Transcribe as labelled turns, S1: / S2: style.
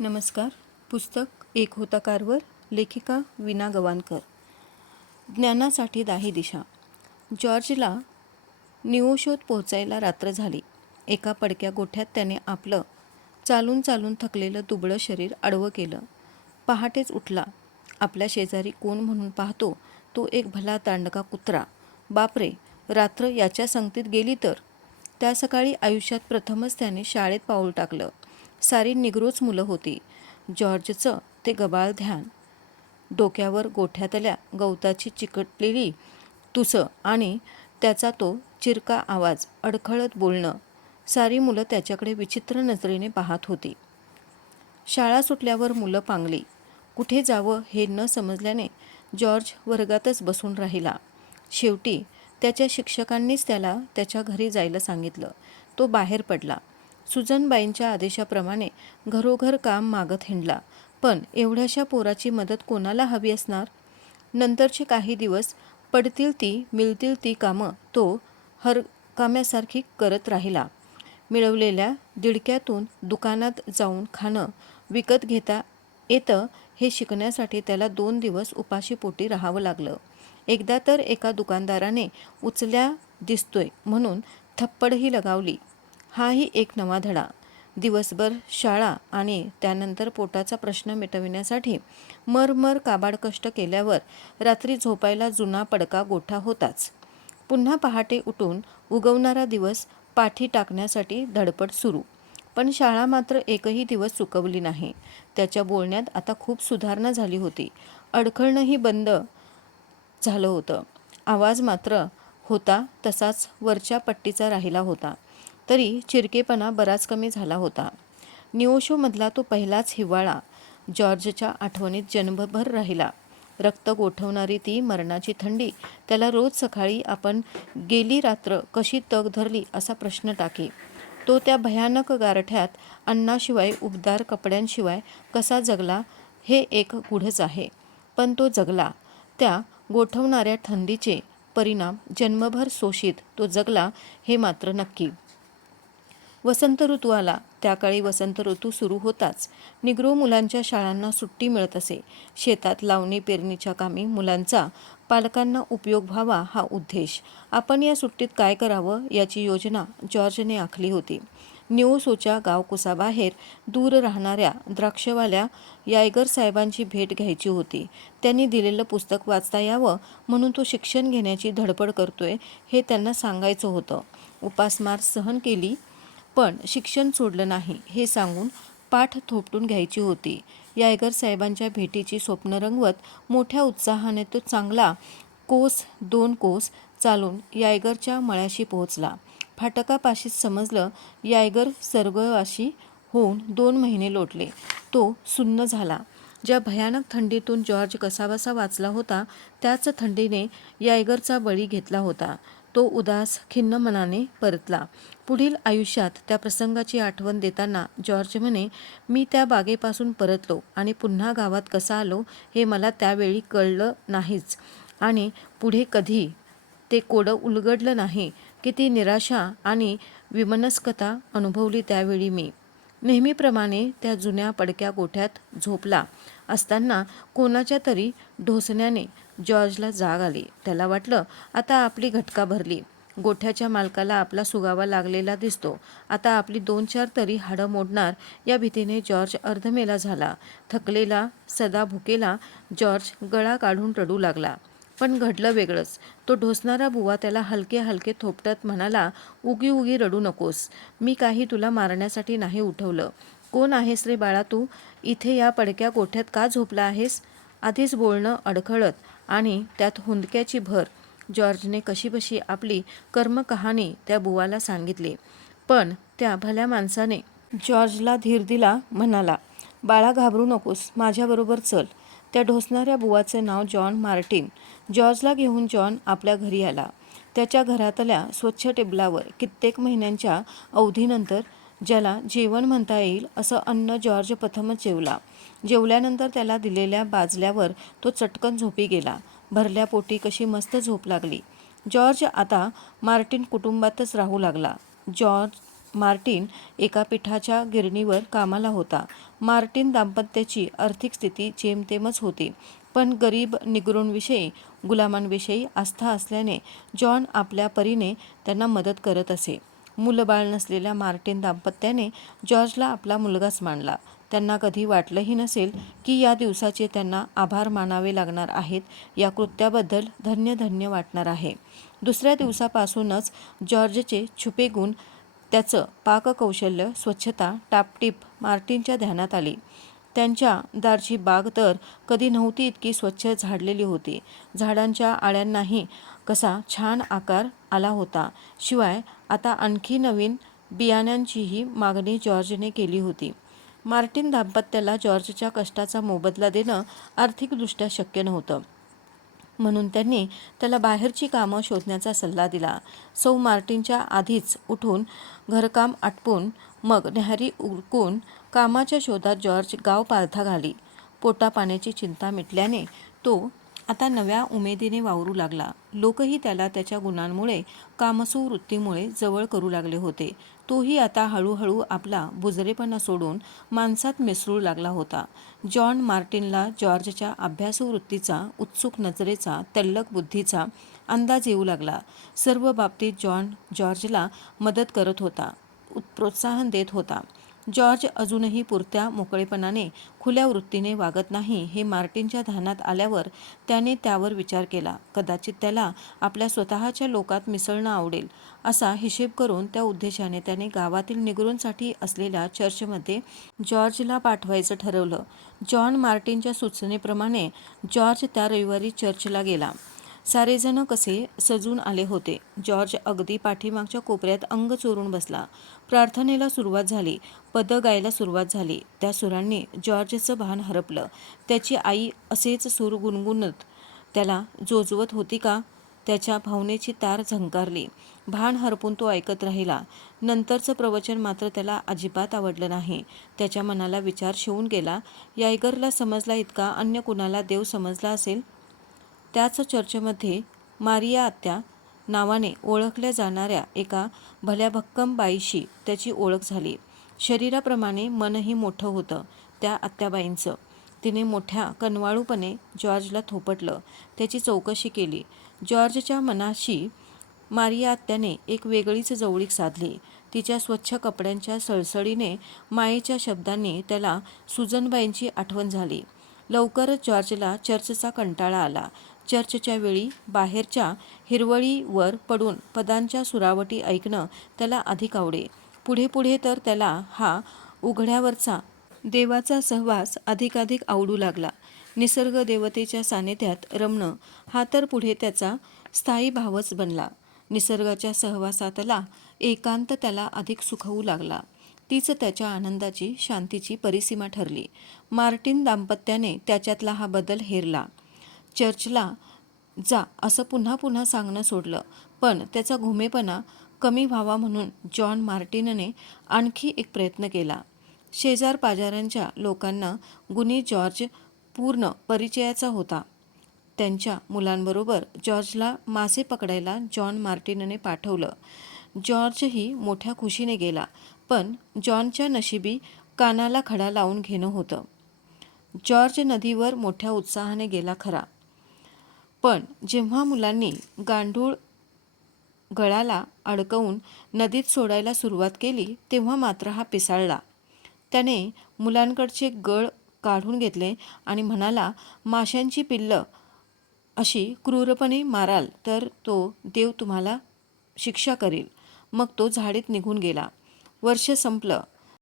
S1: नमस्कार. पुस्तक एक होता कारवर लेखिका विना गवानकर. ज्ञानासाठी दाही दिशा. जॉर्जला निओशोत पोहोचायला रात्र झाली. एका पडक्या गोठ्यात त्याने आपलं चालून चालून थकलेलं दुबळं शरीर आडवं केलं. पहाटेच उठला. आपल्या शेजारी कोण म्हणून पाहतो तो एक भला तांडका कुत्रा. बापरे रात्र याच्या संगतीत गेली तर? त्या सकाळी आयुष्यात प्रथमच त्याने शाळेत पाऊल टाकलं. सारी निग्रोच मुलं होती. जॉर्जचं ते गबाळ ध्यान. डोक्यावर गोठ्यातल्या गवताची चिकटलेली तुसं आणि त्याचा तो चिरका आवाज अडखळत बोलणं सारी मुलं त्याच्याकडे विचित्र नजरेने पाहत होती. शाळा सुटल्यावर मुलं पांगली. कुठे जावं हे न समजल्याने जॉर्ज वर्गातच बसून राहिला. शेवटी त्याच्या शिक्षकांनीच त्याला त्याच्या घरी जायला सांगितलं. तो बाहेर पडला. सुजनबाईंच्या आदेशाप्रमाणे घरोघर काम मागत हिंडला. पण एवढ्याशा पोराची मदत कोणाला हवी असणार? नंतरचे काही दिवस पडतील ती मिळतील ती कामं तो हरकाम्यासारखी करत राहिला. मिळवलेल्या दिडक्यातून दुकानात जाऊन खाणं विकत घेता येतं हे शिकण्यासाठी त्याला दोन दिवस उपाशीपोटी राहावं लागलं. एकदा तर एका दुकानदाराने उचल्या दिसतोय म्हणून थप्पडही लगावली. हाही एक नवा धडा. दिवसभर शाळा आणि त्यानंतर पोटाचा प्रश्न मिटविण्यासाठी मरमर काबाड कष्ट केल्यावर रात्री झोपायला जुना पडका गोठा होताच. पुन्हा पहाटे उठून उगवणारा दिवस पाठी टाकण्यासाठी धडपड सुरू. पण शाळा मात्र एकही दिवस चुकवली नाही. त्याच्या बोलण्यात आता खूप सुधारणा झाली होती. अडखळणंही बंद झालं होतं. आवाज मात्र होता तसाच वरच्या पट्टीचा राहिला होता. तरी चिरकेपणा बराच कमी झाला होता. निओशोमधला तो पहिलाच हिवाळा जॉर्जच्या आठवणीत जन्मभर राहिला. रक्त गोठवणारी ती मरणाची थंडी त्याला रोज सकाळी आपण गेली रात्र कशी तग धरली असा प्रश्न टाके. तो त्या भयानक गारठ्यात अन्नाशिवाय उबदार कपड्यांशिवाय कसा जगला हे एक गुढच आहे. पण तो जगला. त्या गोठवणाऱ्या थंडीचे परिणाम जन्मभर शोषित तो जगला हे मात्र नक्की. वसंत ऋतू आला. त्याकाळी वसंत ऋतू सुरू होताच. निग्रो मुलांच्या शाळांना सुट्टी मिळत असे. शेतात लावणी पेरणीच्या कामी मुलांचा पालकांना उपयोग व्हावा हा उद्देश. आपण या सुट्टीत काय करावं याची योजना जॉर्जने आखली होती. न्यूसोच्या गावकुसाबाहेर दूर राहणाऱ्या द्राक्षवाल्या यायगर साहेबांची भेट घ्यायची होती. त्यांनी दिलेलं पुस्तक वाचता यावं म्हणून तो शिक्षण घेण्याची धडपड करतोय हे त्यांना सांगायचं होतं. उपासमार सहन केली. पण शिक्षण सोडलं नाही हे सांगून पाठ थोपटून घ्यायची होती. यायगर साहेबांच्या भेटीची स्वप्न रंगवत मोठ्या उत्साहाने तो चांगला कोस दोन कोस चालून यायगरच्या मळ्याशी पोहोचला. फाटकापाशीच समजलं यायगर सर्गवाशी होऊन दोन महिने लोटले. तो सुन्न झाला. ज्या भयानक थंडीतून जॉर्ज कसाबसा वाचला होता त्याच थंडीने यायगरचा बळी घेतला होता. तो उदास खिन्न मनाने परतला. पुढील आयुष्यात त्या प्रसंगाची आठवण देताना जॉर्ज म्हणे मी त्या बागेपासून परतलो आणि पुन्हा गावात कसा आलो हे मला त्यावेळी कळलं नाहीच. आणि पुढे कधी? ते कोडं उलगडलं नाही. किती निराशा आणि विमनस्कता अनुभवली त्यावेळी मी. नेहमीप्रमाणे त्या जुन्या पडक्या गोठ्यात झोपला असताना कोणाच्या तरी ढोसण्याने जॉर्जला जाग आली. त्याला वाटलं आता आपली घटका भरली. गोठ्याच्या मालकाला आपला सुगावा लागलेला दिसतो. आता आपली दोन चार तरी हाडं मोडणार. या भीतीने जॉर्ज अर्धमेला झाला. थकलेला सदा भुकेला जॉर्ज गळा काढून रडू लागला. पण घडलं वेगळंच. तो ढोसणारा बुवा त्याला हलके हलके थोपटत म्हणाला उगी उगी रडू नकोस. मी काही तुला मारण्यासाठी नाही उठवलं. कोण आहेस रे बाळा तू? इथे या पडक्या गोठ्यात का झोपला आहेस? आधीच बोलणं अडखळत. आणि त्यात हुंदक्याची भर. जॉर्जने कशीबशी आपली कर्मकहाणी त्या बुवाला सांगितली. पण त्या भल्या माणसाने जॉर्जला धीर दिला म्हणाला बाळा घाबरू नकोस माझ्याबरोबर चल त्या ढोसणाऱ्या बुवाचे नाव जॉन मार्टिन. जॉर्जला घेऊन जॉन आपल्या घरी आला. त्याच्या घरातल्या स्वच्छ टेबलावर कित्येक महिन्यांच्या अवधीनंतर ज्याला जेवण म्हणता येईल असं अन्न जॉर्ज प्रथमच जेवला. जेवल्यानंतर त्याला दिलेल्या बाजल्यावर तो चटकन झोपी गेला. भरल्या पोटी कशी मस्त झोप लागली. जॉर्ज आता मार्टिन कुटुंबातच राहू लागला. जॉर्ज मार्टिन एका पिठाच्या गिरणीवर कामाला होता. मार्टिन दाम्पत्याची आर्थिक स्थिती जेमतेमच होती पण गरीब निगरूंविषयी गुलामांविषयी आस्था असल्याने जॉन आपल्या परीने त्यांना मदत करत असे. मुलंबाळ नसलेल्या मार्टिन दाम्पत्याने जॉर्जला आपला मुलगाच मानला. त्यांना कधी वाटलंही नसेल की या दिवसाचे त्यांना आभार मानावे लागणार आहेत या कृत्याबद्दल धन्य धन्य वाटणार आहे. दुसऱ्या दिवसापासूनच जॉर्जचे छुपे गुण त्याचं पाककौशल्य स्वच्छता टापटीप मार्टिनच्या ध्यानात आली. त्यांच्या दारची बाग तर कधी नव्हती इतकी स्वच्छ झाडलेली होती. झाडांच्या आळ्यांनाही कसा छान आकार आला होता. शिवाय आता आणखी नवीन बियाण्यांचीही मागणी जॉर्जने केली होती. मार्टिन दाम्पत्याला जॉर्जच्या कष्टाचा मोबदला देणं आर्थिकदृष्ट्या शक्य नव्हतं. म्हणून त्यांनी त्याला बाहेरची कामं शोधण्याचा सल्ला दिला. सौ मार्टिनच्या आधीच उठून घरकाम आटपून मग न्याहारी उरकून कामाच्या शोधात जॉर्ज गाव पालथा घाली. पोटापाण्याची चिंता मिटल्याने तो आता नव्या उमेदीने वावरू लागला. लोकही त्याला त्याच्या गुणांमुळे कामसू वृत्तीमुळे जवळ करू लागले होते. तोही आता हळूहळू आपला बुजरेपणा सोडून माणसात मिसळू लागला होता. जॉन मार्टिनला जॉर्जच्या अभ्यासवृत्तीचा उत्सुक नजरेचा तल्लक बुद्धीचा अंदाज येऊ लागला. सर्व बाबतीत जॉन जॉर्जला मदत करत होता प्रोत्साहन देत होता. जॉर्ज अजूनही पुरत्या मोकळेपणाने खुल्या वृत्तीने वागत नाही हे मार्टिनच्या ध्यानात आल्यावर त्याने त्यावर विचार केला. कदाचित त्याला आपल्या स्वतःच्या लोकात मिसळणं आवडेल असा हिशेब करून त्या उद्देशाने त्याने गावातील निगरूंसाठी असलेल्या चर्चमध्ये जॉर्जला पाठवायचं ठरवलं. जॉन मार्टिनच्या सूचनेप्रमाणे जॉर्ज त्या रविवारी चर्चला गेला. सारेजण कसे सजून आले होते. जॉर्ज अगदी पाठीमागच्या कोपऱ्यात अंग चोरून बसला. प्रार्थनेला सुरुवात झाली. पदं गायला सुरुवात झाली. त्या सुरांनी जॉर्जचं भान हरपलं. त्याची आई असेच सूर गुणगुणत त्याला जोजवत होती का? त्याच्या भावनेची तार झंकारली. भान हरपून तो ऐकत राहिला. नंतरचं प्रवचन मात्र त्याला अजिबात आवडलं नाही. त्याच्या मनाला विचार शिवून गेला. यायगरला समजला इतका अन्य कुणाला देव समजला असेल? त्याच चर्चमध्ये मारिया आत्या नावाने ओळखल्या जाणाऱ्या एका भल्या भक्कम बाईशी त्याची ओळख झाली. शरीराप्रमाणे मनही मोठं होतं त्या आत्याबाईंचं. तिने मोठ्या कनवाळूपणे जॉर्जला थोपटलं. त्याची चौकशी केली. जॉर्जच्या मनाशी मारिया आत्याने एक वेगळीच जवळीक साधली. तिच्या स्वच्छ कपड्यांच्या सळसळीने मायेच्या शब्दांनी त्याला सुजनबाईंची आठवण झाली. लवकरच जॉर्जला चर्चचा कंटाळा आला. चर्चच्या वेळी बाहेरच्या हिरवळीवर पडून पदांच्या सुरावटी ऐकणं त्याला अधिक आवडे. पुढे पुढे तर त्याला हा उघड्यावरचा देवाचा सहवास अधिकाधिक आवडू लागला. निसर्ग देवतेच्या सानिध्यात रमणं हा तर पुढे त्याचा स्थायी भावच बनला. निसर्गाच्या सहवासातला एकांत त्याला अधिक सुखवू लागला. तीच त्याच्या आनंदाची शांतीची परिसीमा ठरली. मार्टिन दाम्पत्याने त्याच्यातला हा बदल हेरला. चर्चला जा असं पुन्हा पुन्हा सांगणं सोडलं. पण त्याचा घुमेपणा कमी व्हावा म्हणून जॉन मार्टिनने आणखी एक प्रयत्न केला. शेजार पाजारांच्या लोकांना गुनी जॉर्ज पूर्ण परिचयाचा होता. त्यांच्या मुलांबरोबर जॉर्जला मासे पकडायला जॉन मार्टिनने पाठवलं. जॉर्जही मोठ्या खुशीने गेला पण जॉनच्या नशिबी कानाला खडा लावून घेणं होतं. जॉर्ज नदीवर मोठ्या उत्साहाने गेला खरा. पण जेव्हा मुलांनी गांडूळ गळाला अडकवून नदीत सोडायला सुरुवात केली तेव्हा मात्र हा पिसाळला. त्याने मुलांकडचे गळ काढून घेतले आणि म्हणाला माशांची पिल्लं अशी क्रूरपणे माराल तर तो देव तुम्हाला शिक्षा करील. मग तो झाडीत निघून गेला. वर्ष संपलं.